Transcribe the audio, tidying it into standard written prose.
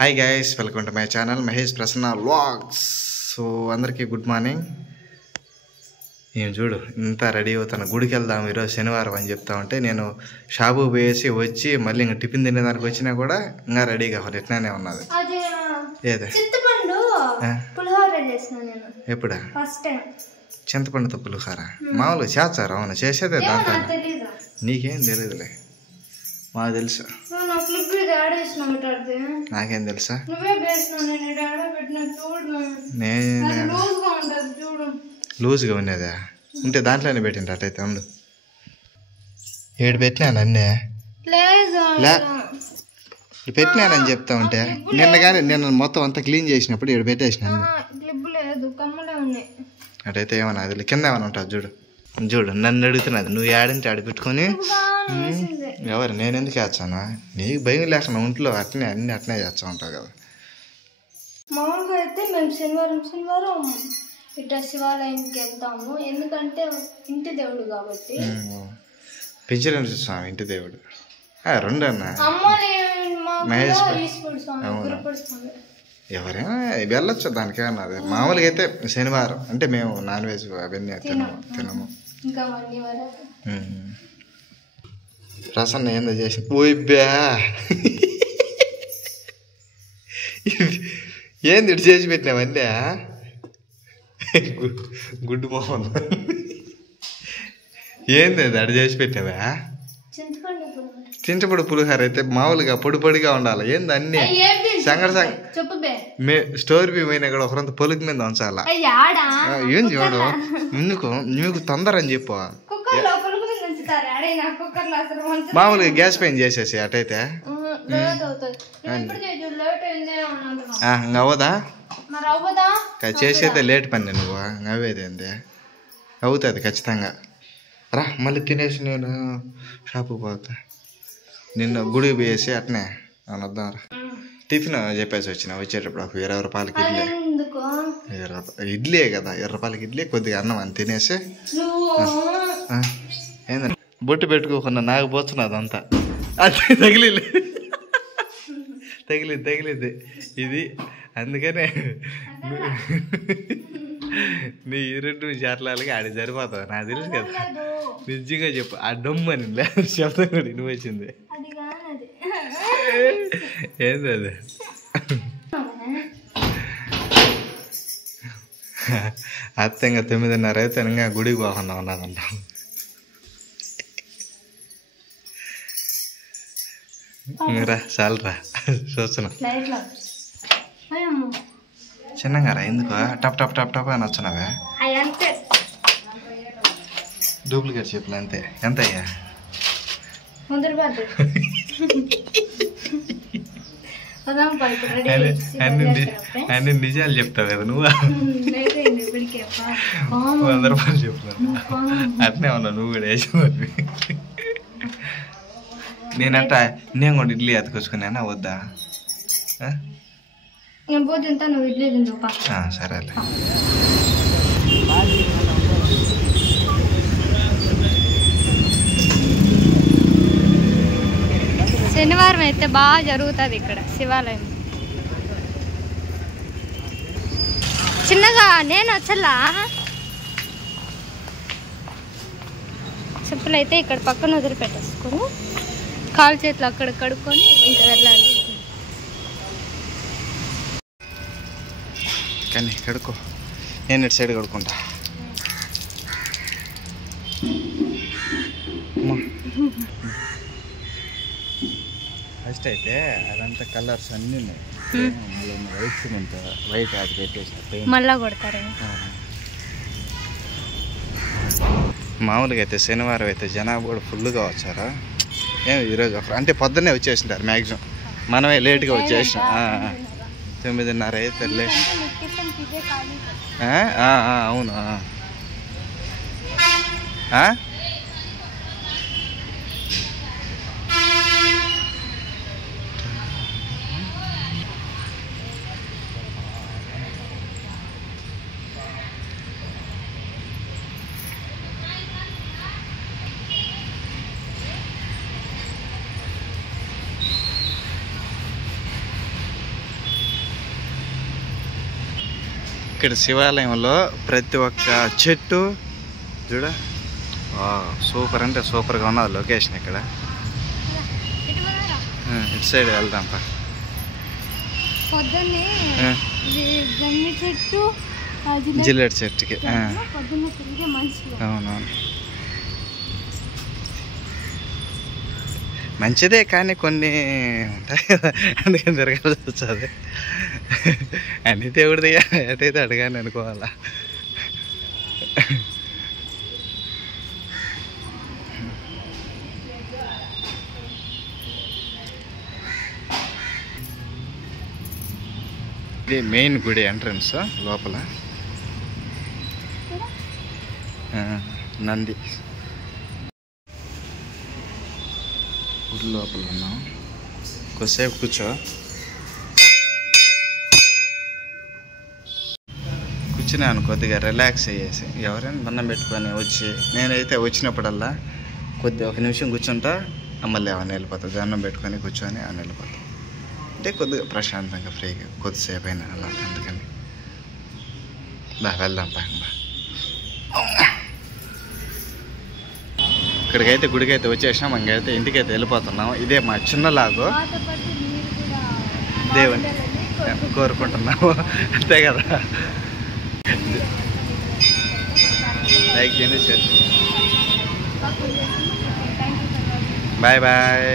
Hi guys, welcome to my channel Mahesh Prasanna vlogs. So అందరికీ good morning. నేను చూడు ఇంత రెడీ అవుతాను, గుడికి వెళ్దాం ఈరోజు శనివారం అని చెప్తా ఉంటే నేను షాపు పోయేసి వచ్చి మళ్ళీ ఇంకా టిఫిన్ తినేదానికి వచ్చినా కూడా ఇంకా రెడీగా ఎట్లానే ఉన్నది. ఏదే ఎప్పుడా చింతపండుతో పులిహోర మామూలుగా చేస్తారు? అవును, చేసేదే దాంట్లో. నీకేం తెలియదులే, మాకు తెలుసు. నాకేం తెలుసా? లూజ్గా ఉన్నదా? ఉంటే దాంట్లోనే పెట్టిండ్రు అటైతే. ఉండు, ఏడు పెట్టినాను అన్నే పెట్టినానని చెప్తా ఉంటే నిన్న మొత్తం అంతా క్లీన్ చేసినప్పుడు ఏడు పెట్టేసినాను. అటైతే ఏమన్నా అది కింద ఏమైనా ఉంటుంది చూడు. చూడు నన్ను అడుగుతున్నది, నువ్వు ఏడంటే ఆడ పెట్టుకొని ఎవరు నేను ఎందుకు వేస్తానా? నీకు భయం లేకుండా ఒంట్లో అట్నే అన్ని అట్నే చేస్తా ఉంటావు కదా. మామూలుగా అయితే మేము శనివారం ఇట్లా శివాలయానికి వెళ్తాము, ఎందుకంటే ఇంటి దేవుడు కాబట్టి. పెంచలేని స్వామి ఇంటి దేవుడు రెండు అన్న మహేష్. ఎవరైనా వెళ్ళొచ్చు దానికేమన్నా. అది మామూలుగా అయితే శనివారం అంటే మేము నాన్ వెజ్ అవన్నీ తినము. ప్రసన్న ఏందో చేసి పోయిబ్బా ఏంది ఇటు చేసి పెట్టినావన్నీ? గుడ్డు మొహం ఏంది అది అటు చేసి పెట్టినావా? చింతపొడి పులిహోర అయితే మామూలుగా పొడి పొడిగా ఉండాలి. ఏంది అన్ని స్టోర్ బి పోయినా కూడా ఒకరంత పొలుగు మీద ఉంచాలా? ఏం చూడు, ఎందుకు నీకు తొందర అని చెప్పు. మామూలుగా గ్యాస్ పైన చేసేసి అటైతే అవ్వదా? చేసేదే లేట్ పని నువ్వు అవేదేంది అవుతుంది ఖచ్చితంగా. రా మళ్ళీ తినేసి నేను షాపుకి పోతా. నిన్న గుడికి పోయేసి అట్నే అవును వద్దాం రా. టిఫిన్ చెప్పేసి వచ్చిన వచ్చేటప్పుడు ఒక 20 రూపాయలకి ఇడ్లీ కదా, 20 రూపాయలకి ఇడ్లీ కొద్దిగా అన్నం అని తినేసి ఏందండి బొట్టు పెట్టుకోకుండా నాకు పోతున్నా అదంతా. అది తగిలింది ఇది. అందుకనే నీ రెండు చేతలకి ఆడి సరిపోతావు, నాకు తెలుసు కదా. నిజంగా చెప్పు, ఆ డొమ్మని శబ్దం కూడా ఇన్ని వచ్చింది. ఏంది అది? అత్త ఇంకా 9:30 అయితే ఇంకా గుడికి పోకుండా ఉన్నానంట. రా చాలరా చూస్తున్నా చిన్నగా రా. ఎందుకు టప్ టప్ టప్ టప్ అని వచ్చినావే? డూప్లికేట్ చెప్పులు అంతే. ఎంత అయ్యా? అన్ని నిజాలు చెప్తావు కదా నువ్వు. 100 రూపాయలు చెప్పులు అట్నే ఉన్నావు నువ్వు కూడా వేసి. నేనంట నేను కూడా ఇడ్లీ ఎత్తుకొచ్చుకున్నానా వద్దా? సరేలే. శనివారం అయితే బాగా జరుగుతుంది ఇక్కడ శివాలయం. చిన్నగా నేను వచ్చలా చెప్పులు అయితే ఇక్కడ పక్కన వదిలిపెట్టేసుకొని కాలు చేతులు అక్కడ కడుక్కొని ఇంకా వెళ్ళాలి. కానీ కడుక్కో, నేను ఇటు సైడ్ కడుక్కుంటా. ఫస్ట్ అయితే అదంతా కలర్స్ అన్నీ ఉన్నాయి. వైట్ అది పెట్టేసి మళ్ళా కొడతారు. మామూలుగా అయితే శనివారం అయితే జనాభా కూడా ఫుల్గా వచ్చారా? ఏం ఈరోజు అంటే పొద్దున్నే వచ్చేసింటారు మ్యాక్సిమం. మనమే లేట్గా వచ్చేసాం. 9:30 అయితే లేట్. అవును. ఇక్కడ శివాలయంలో ప్రతి ఒక్క చెట్టు చూడ సూపర్ అంటే సూపర్గా ఉన్నది లొకేషన్ ఇక్కడ. ఇటు సైడ్ వెళ్దాంపా. పొద్దున్నే జమ్మి చెట్టు జిల్లెట్ చెట్టుకి పొద్దున్నే తిరిగే మనుషులు. అవునవును మంచిదే, కానీ కొన్ని ఉంటాయి కదా అందుకని తిరగాల్సి వస్తుంది. అన్ని దేవుడిది ఎటైతే అడగాని అనుకోవాలా. ఇది మెయిన్ గుడి ఎంట్రన్స్. లోపల నంది గుడి లోపల ఉన్నాం. కొద్దిసేపు కూర్చో. కూర్చున్నాను కొద్దిగా రిలాక్స్ అయ్యేసి. ఎవరైనా దండం పెట్టుకొని వచ్చి, నేనైతే వచ్చినప్పుడల్లా ఒక నిమిషం కూర్చుంటా, మళ్ళీ అవన్నీ వెళ్ళిపోతా. దండం పెట్టుకొని కూర్చొని అవన్నీ వెళ్ళిపోతా. అంటే కొద్దిగా ప్రశాంతంగా ఫ్రీగా కొద్దిసేపు అయినా అలా. అందుకని వెళ్దాం పా. ఇక్కడికైతే గుడికైతే వచ్చేసినాం. ఇంకైతే ఇంటికైతే వెళ్ళిపోతున్నాం. ఇదే మా చిన్న లాగు. దేవుని కోరుకుంటున్నాము అంతే కదా. లైక్ చేయండి, షేర్ చేయండి. Bye bye.